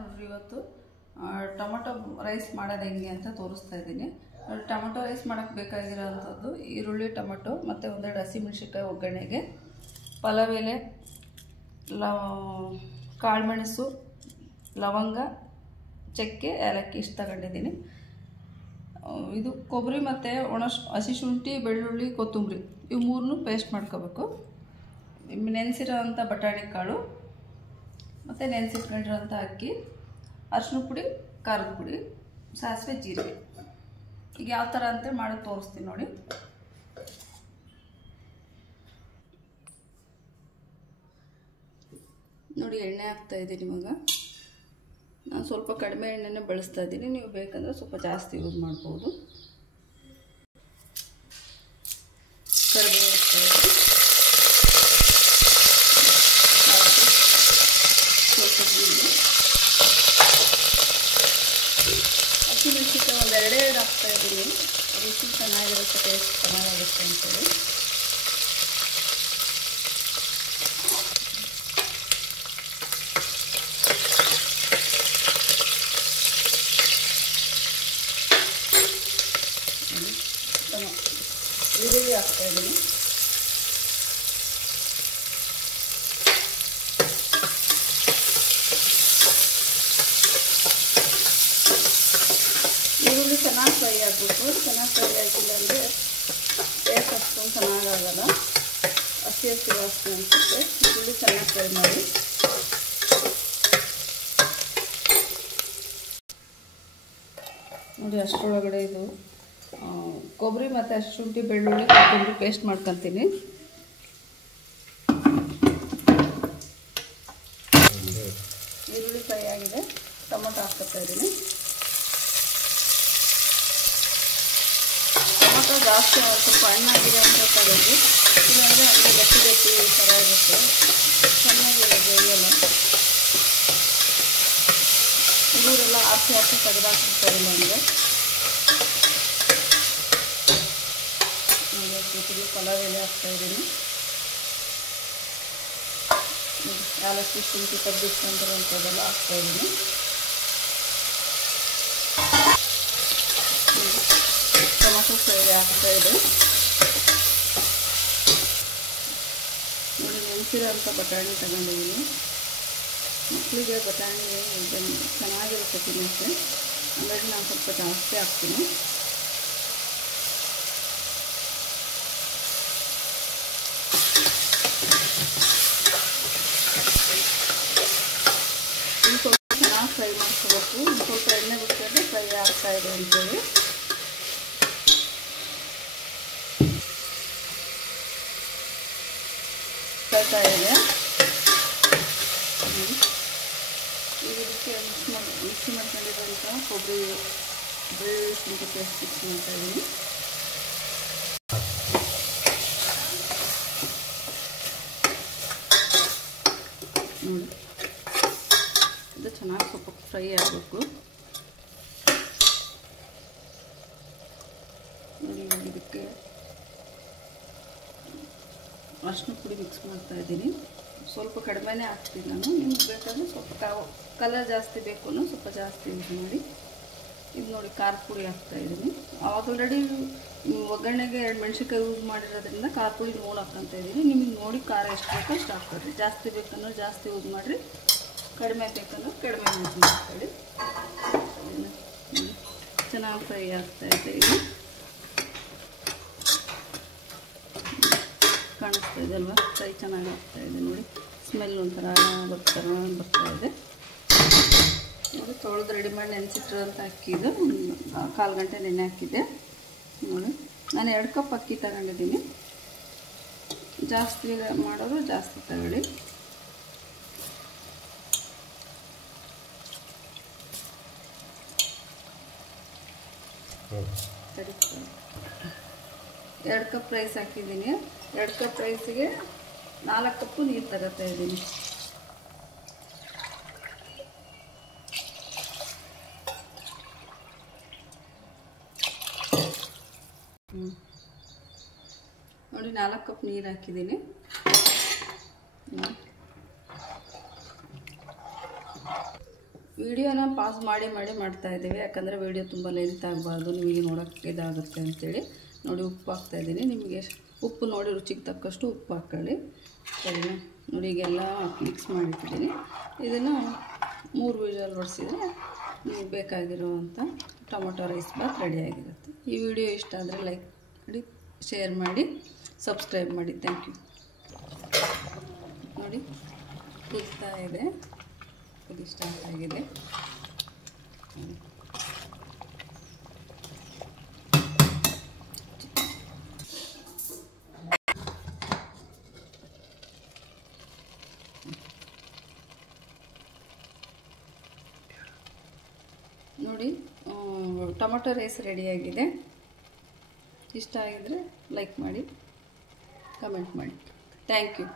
ನೋಡ್ರಿ ಇವತ್ತು tomato rice ಮಾಡೋದು ಹೆಂಗೆ ಅಂತ ತೋರಿಸ್ತಾ ಇದ್ದೀನಿ. ಟೊಮೆಟೊ ರೈಸ್ ಮಾಡೋಕ್ಕೆ ಬೇಕಾಗಿರೋವಂಥದ್ದು ಈರುಳ್ಳಿ, ಟೊಮೆಟೊ ಮತ್ತು ಒಂದೆರಡು ಹಸಿಮೆಣಸಿನ್ಕಾಯಿ ಒಗ್ಗರಣೆಗೆ, ಪಲಾವ್ ಎಲೆ, ಕಾಳುಮೆಣಸು, ಲವಂಗ, ಚಕ್ಕೆ, ಏಲಕ್ಕಿ ಇಷ್ಟು ತಗೊಂಡಿದ್ದೀನಿ. ಇದು ಕೊಬ್ಬರಿ ಮತ್ತು ಹಸಿ ಶುಂಠಿ, ಬೆಳ್ಳುಳ್ಳಿ, ಕೊತ್ತಂಬರಿ ಇವು ಮೂರನ್ನೂ ಪೇಸ್ಟ್ ಮಾಡ್ಕೋಬೇಕು. ನೆನೆಸಿರೋವಂಥ ಬಟಾಣಿ ಕಾಳು ಮತ್ತು ನೆನೆಸಿಟ್ಕೊಂಡಿರೋಂಥ ಅಕ್ಕಿ, ಅರಿಶಿನ ಪುಡಿ, ಖಾರದ ಪುಡಿ, ಸಾಸಿವೆ, ಜೀರಿಗೆ. ಈಗ ಯಾವ ಥರ ಅಂತೇಳಿ ಮಾಡೋದು ತೋರಿಸ್ತೀನಿ ನೋಡಿ. ನೋಡಿ ಎಣ್ಣೆ ಹಾಕ್ತಾಯಿದ್ದೀನಿ. ಇವಾಗ ನಾನು ಸ್ವಲ್ಪ ಕಡಿಮೆ ಎಣ್ಣೆನೇ ಬಳಸ್ತಾ ಇದ್ದೀನಿ. ನೀವು ಬೇಕಂದರೆ ಸ್ವಲ್ಪ ಜಾಸ್ತಿ ಯೂಸ್ ಮಾಡ್ಬೋದು. ಕರಿಬೇವು ಹಾಕ್ತಾಯಿದ್ದೀನಿ, ಸ್ವಲ್ಪ ಜೀರಿಗೆ, ಹಸಿಮೆಣಸಿನ್ಕಾಯಿ ಒಂದು ಎರಡೇ ಹಾಕ್ತಾಯಿದ್ದೀನಿ. ರುಚಿ ಚೆನ್ನಾಗಿರುತ್ತೆ, ಟೇಸ್ಟ್ ಚೆನ್ನಾಗಾಗುತ್ತೆ ಅಂತೇಳಿ. ಈರುಳ್ಳಿ ಹಾಕ್ತಾಯಿದ್ದೀನಿ. ಈರುಳ್ಳಿ ಚೆನ್ನಾಗಿ ಫ್ರೈ ಆಗಬೇಕು. ಚೆನ್ನಾಗಿ ಫ್ರೈ ಆಗಿಲ್ಲ ಅಂದರೆ ಟೇಸ್ಟ್ ಅಷ್ಟೊಂದು ಚೆನ್ನಾಗಾಗಲ್ಲ, ಹಸಿ ಹಸಿ ವಾಸನೆ ಅನಿಸುತ್ತೆ. ಈರುಳ್ಳಿ ಚೆನ್ನಾಗಿ ಫ್ರೈ ಮಾಡಿ. ನೋಡಿ ಅಷ್ಟರೊಳಗಡೆ ಇದು ಕೊಬ್ಬರಿ ಮತ್ತು ಹಸಿ ಶುಂಠಿ, ಬೆಳ್ಳುಳ್ಳಿ, ಕೊತ್ತಂಬರಿ ಪೇಸ್ಟ್ ಮಾಡ್ಕೊತೀನಿ. ಈರುಳ್ಳಿ ಫ್ರೈ ಆಗಿದೆ, ಟೊಮೊಟೊ ಹಾಕ್ತಾ ಇದ್ದೀನಿ. ಟೊಮೊಟೊ ಜಾಸ್ತಿ ಸ್ವಲ್ಪ ಹಣ್ಣಾಗಿದೆ ಅಂತ ತಗೊಳ್ಳಿ, ಇಲ್ಲಾಂದರೆ ಅಂದರೆ ಗಟ್ಟಿ ಗಟ್ಟಿ ಈ ಥರ ಇರುತ್ತೆ, ಚೆನ್ನಾಗಿ ಬೇಯಲ್ಲ. ಹುಡುಗರೆಲ್ಲ ಆರಿಸಿ ತೆಗೆದಾಕಿರ್ತಾರಿಲ್ಲ ಅಂದರೆ. ಜೊತೆಗೆ ಪಲಾವ್ ಎಲೆ ಹಾಕ್ತಾಯಿದ್ದೀನಿ. ಏಲಕ್ಕಿ, ಶುಂಠಿ ತೆಗೆದಿಟ್ಕೊಂಡಿರೋಂಥದ್ದೆಲ್ಲ ಹಾಕ್ತಾಯಿದ್ದೀನಿ. ಟೊಮೊಟೊ ಫ್ರೈ ಆಗ್ತಾಯಿದೆ. ನೋಡಿ ನೆನೆಸಿರೋಂಥ ಬಟಾಣಿ ತಗೊಂಡಿದ್ದೀನಿ. ಮಕ್ಕಳಿಗೆ ಬಟಾಣಿ ಚೆನ್ನಾಗಿರುತ್ತೆ ತಿನ್ನೋಕ್ಕೆ, ಹಾಗಾಗಿ ನಾನು ಸ್ವಲ್ಪ ಜಾಸ್ತಿ ಹಾಕ್ತೀನಿ. ಸ್ವಲ್ಪ ಚೆನ್ನಾಗಿ ಫ್ರೈ ಮಾಡ್ಕೋಬೇಕು. ಸ್ವಲ್ಪ ಎಣ್ಣೆ ಬಿಟ್ಕೊಂಡ್ರೆ ಫ್ರೈ ಆಗ್ತಾಯಿದೆ ಅಂತೇಳಿ. ಫ್ರೈ ಇದೆ. ಈಗ ಇದಕ್ಕೆ ಮಿಕ್ಸಿ ಮಾಡ್ಕೊಂಡಿರೋಂಥ ಕೊಬ್ಬರಿ, ಬೆಳ್ಳುಳ್ಳಿ, ಶುಂಠಿ ಪೇಸ್ಟ್ ಮಿಕ್ಸ್ ಮಾಡ್ತಾಯಿದ್ದೀನಿ. ನೋಡಿ ಇದು ಚೆನ್ನಾಗಿ ಸ್ವಲ್ಪ ಫ್ರೈ ಆಗಬೇಕು. ನೋಡಿ ಇದಕ್ಕೆ ಅರಿಶಿನ ಪುಡಿ ಮಿಕ್ಸ್ ಮಾಡ್ತಾಯಿದ್ದೀನಿ. ಸ್ವಲ್ಪ ಕಡಿಮೆನೇ ಹಾಕ್ತೀನಿ ನಾನು. ನಿಮ್ಗೆ ಬೇಕಾದರೆ ಸ್ವಲ್ಪ ಕಲರ್ ಜಾಸ್ತಿ ಬೇಕು ಅನ್ನೋ ಸ್ವಲ್ಪ ಜಾಸ್ತಿ ಯೂಸ್ ಮಾಡಿ. ಇದು ನೋಡಿ ಖಾರದ ಪುಡಿ ಹಾಕ್ತಾಯಿದ್ದೀನಿ. ಆಲ್ರೆಡಿ ಒಗ್ಗರಣೆಗೆ 2 ಮೆಣಸಿನ್ಕಾಯಿ ಯೂಸ್ ಮಾಡಿರೋದ್ರಿಂದ ಖಾರದ ಪುಡಿ ನೋಡಿ ಹಾಕ್ಕೊತಾ ಇದ್ದೀನಿ. ನಿಮಗೆ ನೋಡಿ ಖಾರ ಎಷ್ಟು ಬೇಕೋ ಅಷ್ಟು ಹಾಕ್ಕೊಳ್ರಿ. ಜಾಸ್ತಿ ಬೇಕನ್ನೋ ಜಾಸ್ತಿ ಯೂಸ್ ಮಾಡಿರಿ, ಕಡಿಮೆ ಬೇಕನ್ನೋ ಕಡಿಮೆ ಯೂಸ್ ಮಾಡ್ಕೊಳ್ಳಿ. ಚೆನ್ನಾಗಿ ಫ್ರೈ ಆಗ್ತಾಯಿದೆ. ಇದು ಕಾಣಿಸ್ತಾ ಇದೆ ಅಲ್ವಾ, ಫ್ರೈ ಚೆನ್ನಾಗಿ ಆಗ್ತಾಯಿದೆ. ನೋಡಿ ಸ್ಮೆಲ್ ಒಂಥರ ಬರ್ತಾಯಿದೆ. ನೋಡಿ ತೊಳೆದು ರೆಡಿ ಮಾಡಿ ನೆನೆಸಿಟ್ಟಿರೋಂಥ ಅಕ್ಕಿದು 1/4 ಗಂಟೆ ನೆನೆ ಹಾಕಿದ್ದೆ. ನೋಡಿ ನಾನು 2 ಕಪ್ ಅಕ್ಕಿ ತಗೊಂಡಿದ್ದೀನಿ. ಜಾಸ್ತಿ ಮಾಡೋರು ಜಾಸ್ತಿ ತಗೊಳ್ಳಿ. ಸರಿ, 2 ಕಪ್ ರೈಸ್ ಹಾಕಿದ್ದೀನಿ. 2 ಕಪ್ ರೈಸಿಗೆ 4 ಕಪ್ಪು ನೀರು ತಗೋತಾ ಇದ್ದೀನಿ. ನೋಡಿ 4 ಕಪ್ ನೀರು ಹಾಕಿದ್ದೀನಿ. ವಿಡಿಯೋನ ಪಾಸ್ ಮಾಡಿ ಮಾಡ್ತಾ ಇದ್ದೀವಿ, ಯಾಕಂದರೆ ವಿಡಿಯೋ ತುಂಬ ಲೆಂತ್ ಆಗಬಾರ್ದು, ನಿಮಗೆ ನೋಡೋಕ್ಕೆ ಇದಾಗುತ್ತೆ ಅಂತೇಳಿ. ನೋಡಿ ಉಪ್ಪು ಹಾಕ್ತಾಯಿದ್ದೀನಿ. ನಿಮಗೆ ಉಪ್ಪು ನೋಡಿ ರುಚಿಗೆ ತಕ್ಕಷ್ಟು ಉಪ್ಪು ಹಾಕ್ಕೊಳ್ಳಿ, ಸರಿನಾ? ನೋಡಿ ಈಗೆಲ್ಲ ಮಿಕ್ಸ್ ಮಾಡಿಟ್ಟಿದ್ದೀನಿ. ಇದನ್ನು 3 ವಿಷಲ್ ಹೊಡಿಸಿದರೆ ನಿಮಗೆ ಬೇಕಾಗಿರುವಂಥ ಟೊಮೊಟೊ ರೈಸ್ ಬಾತ್ ರೆಡಿಯಾಗಿರುತ್ತೆ. ಈ ವಿಡಿಯೋ ಇಷ್ಟ ಆದರೆ ಲೈಕ್ ಮಾಡಿ, ಶೇರ್ ಮಾಡಿ, ಸಬ್ಸ್ಕ್ರೈಬ್ ಮಾಡಿ. Thank you. ನೋಡಿ ಕುದಿಸ್ತಾ ಇದೆ, ಕುದಿ ಸ್ಟಾರ್ಟ್ ಆಗಿದೆ. ನೋಡಿ ಟೊಮೊಟೊ ರೈಸ್ ರೆಡಿಯಾಗಿದೆ. ಇಷ್ಟ ಆಗಿದರೆ ಲೈಕ್ ಮಾಡಿ, ಕಮೆಂಟ್ ಮಾಡಿ. Thank you.